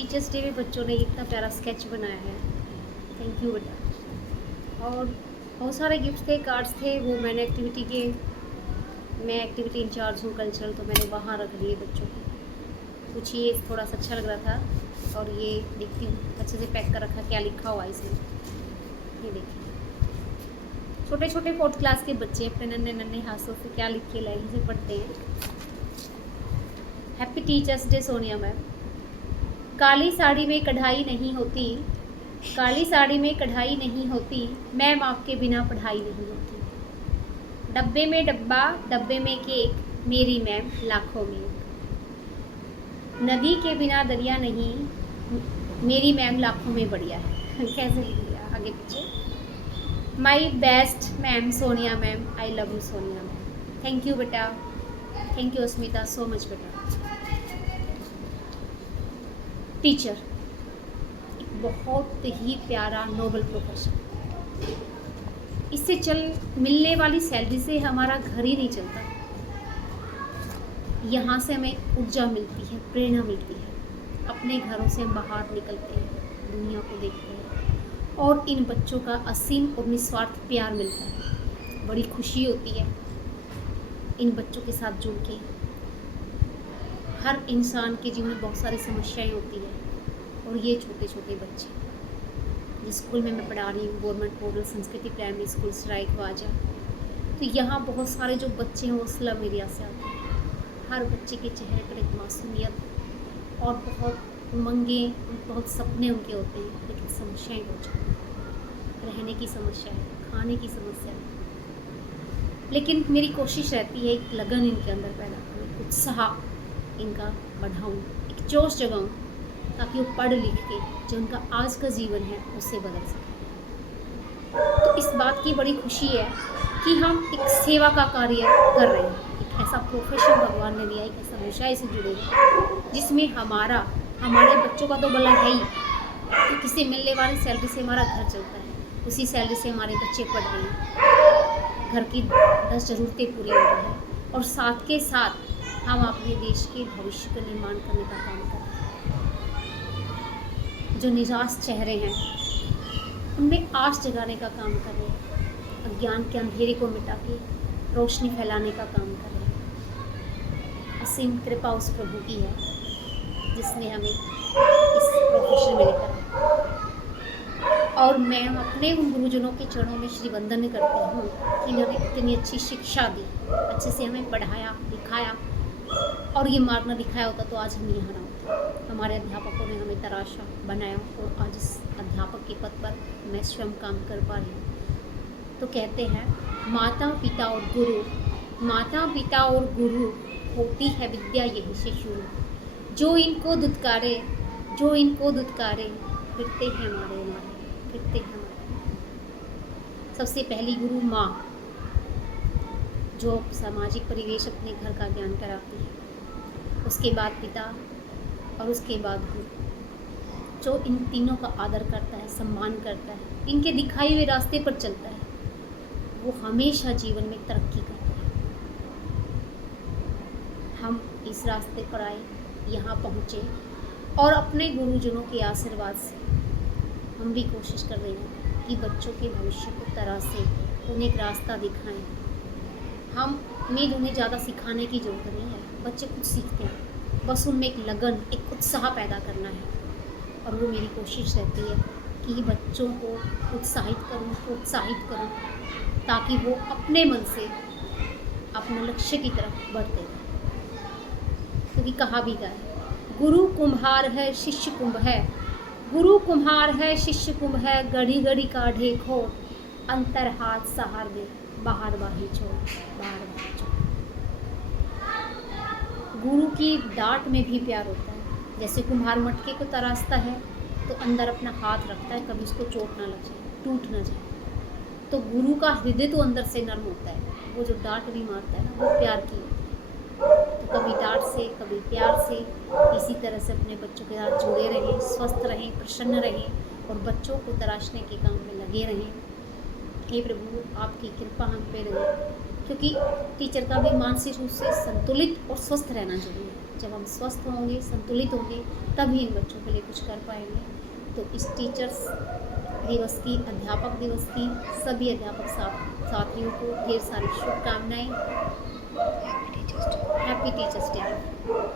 Teachers day में बच्चों ने इतना प्यारा स्केच बनाया है। थैंक यू बेटा। और बहुत सारे गिफ्ट थे, कार्ड्स थे, वो मैंने मैं एक्टिविटी इंचार्ज हूँ कल्चरल, तो मैंने वहाँ रख दिए बच्चों को। कुछ ये थोड़ा सा अच्छा लग रहा था, और ये देखती हूँ अच्छे से पैक कर रखा, क्या लिखा हुआ है इसमें। ये देखिए, छोटे छोटे 4th क्लास के बच्चे अपने नन्हे नन्हे हाथों से क्या लिख के लाइन से पढ़ते हैं। Happy teachers day Sonia ma'am. काली साड़ी में कढ़ाई नहीं होती, काली साड़ी में कढ़ाई नहीं होती, मैम आपके बिना पढ़ाई नहीं होती। डब्बे में डब्बा, डब्बे में केक, मेरी मैम लाखों में। नदी के बिना दरिया नहीं, मेरी मैम लाखों में बढ़िया है। कैसे लिख दिया आगे पीछे। My best ma'am Sonia ma'am, I love you Sonia ma'am. Thank you बेटा, thank you Asmita, so much बेटा। टीचर एक बहुत ही प्यारा नोबल प्रोफेशन। इससे मिलने वाली सैलरी से हमारा घर ही नहीं चलता। यहाँ से हमें ऊर्जा मिलती है, प्रेरणा मिलती है, अपने घरों से बाहर निकलते हैं, दुनिया को देखते हैं, और इन बच्चों का असीम और निस्वार्थ प्यार मिलता है। बड़ी खुशी होती है इन बच्चों के साथ जुड़ के। हर इंसान के जीवन में बहुत सारी समस्याएं होती है, और ये छोटे छोटे बच्चे, जिस स्कूल में मैं पढ़ा रही हूँ गवर्नमेंट मॉडल संस्कृति प्राइमरी स्कूल सराय ख्वाजा, तो यहाँ बहुत सारे जो बच्चे हैं वो स्लम एरिया से आते हैं। हर बच्चे के चेहरे पर एक मासूमियत और बहुत उमंगे, बहुत सपने उनके होते हैं, लेकिन समस्याएं बहुत ज़्यादा, रहने की समस्या है, खाने की समस्या है। लेकिन मेरी कोशिश रहती है एक लगन इनके अंदर पैदा करूँ, उत्साह इनका बढ़ाऊँ, एक जोश जगाऊँ, ताकि वो पढ़ लिख के जो उनका आज का जीवन है उससे बदल सके। तो इस बात की बड़ी खुशी है कि हम एक सेवा का कार्य कर रहे हैं। एक ऐसा प्रोफेशन भगवान ने दिया, एक ऐसा विषय से जुड़े हैं जिसमें हमारे बच्चों का तो भला है ही, तो किसी मिलने वाली सैलरी से हमारा घर चलता है, उसी सैलरी से हमारे बच्चे पढ़ रहे हैं, घर की 10 ज़रूरतें पूरी हो रही हैं, और साथ के साथ हम अपने देश के भविष्य का निर्माण करने का काम कर रहे हैं। जो निराश चेहरे हैं उनमें आश जगाने का काम कर रहे हैं, अज्ञान के अंधेरे को मिटा के रोशनी फैलाने का काम कर रहे हैं। असीम कृपा उस प्रभु की है जिसने हमें इस प्रोफेशन में लेकर आया। और मैं अपने उन गुरुजनों के चरणों में श्री वंदन करती हूँ कि इन्होंने इतनी अच्छी शिक्षा दी, अच्छे से हमें पढ़ाया लिखाया, और ये मार्ग न दिखाया होता तो आज हम यहाँ ना होते। हमारे अध्यापकों ने हमें तराशा बनाया, और आज इस अध्यापक के पद पर मैं स्वयं काम कर पा रही हूँ। तो कहते हैं माता पिता और गुरु, माता पिता और गुरु होती है विद्या यही से शुरू। जो इनको दुत्कारे, जो इनको दुत्कारे, फिरते हैं हमारे फिरते हैं हमारे। सबसे पहली गुरु माँ, जो सामाजिक परिवेश अपने घर का ज्ञान कराती है। उसके बाद पिता, और उसके बाद गुरु, जो इन तीनों का आदर करता है, सम्मान करता है, इनके दिखाए हुए रास्ते पर चलता है, वो हमेशा जीवन में तरक्की करता है। हम इस रास्ते पर आए, यहाँ पहुँचे, और अपने गुरुजनों के आशीर्वाद से हम भी कोशिश कर रहे हैं कि बच्चों के भविष्य को तराशें, उन्हें एक रास्ता दिखाएं। हमें उन्हें ज़्यादा सिखाने की ज़रूरत नहीं है, बच्चे खुद सीखते हैं, बस उनमें एक लगन, एक उत्साह पैदा करना है। और वो मेरी कोशिश रहती है कि बच्चों को प्रोत्साहित करूं, ताकि वो अपने मन से अपने लक्ष्य की तरफ बढ़ते रहें। क्योंकि कहा भी गया है, गुरु कुम्हार है शिष्य कुंभ है, गुरु कुम्हार है शिष्य कुंभ है, घड़ी घड़ी काढ़े खोर, अंतर हाथ सहार दे, बाहर बाही छोड़, बाहर बाही छोड़। गुरु की डांट में भी प्यार होता है। जैसे कुम्हार मटके को तराशता है तो अंदर अपना हाथ रखता है, कभी उसको चोट ना लग जाए, टूट ना जाए। तो गुरु का हृदय तो अंदर से नर्म होता है, वो जो डांट भी मारता है ना, वो प्यार की होती है। तो कभी डांट से, कभी प्यार से, इसी तरह से अपने बच्चों के साथ जुड़े रहें, स्वस्थ रहें, प्रसन्न रहें, और बच्चों को तराशने के काम में लगे रहें। हे प्रभु, आपकी कृपा हम पे रहे क्योंकि टीचर का भी मानसिक रूप से संतुलित और स्वस्थ रहना ज़रूरी है। जब हम स्वस्थ होंगे, संतुलित होंगे, तभी इन बच्चों के लिए कुछ कर पाएँगे। तो इस टीचर्स दिवस की, अध्यापक दिवस की सभी अध्यापक साथियों को ढेर सारी शुभकामनाएँ। Happy teachers day.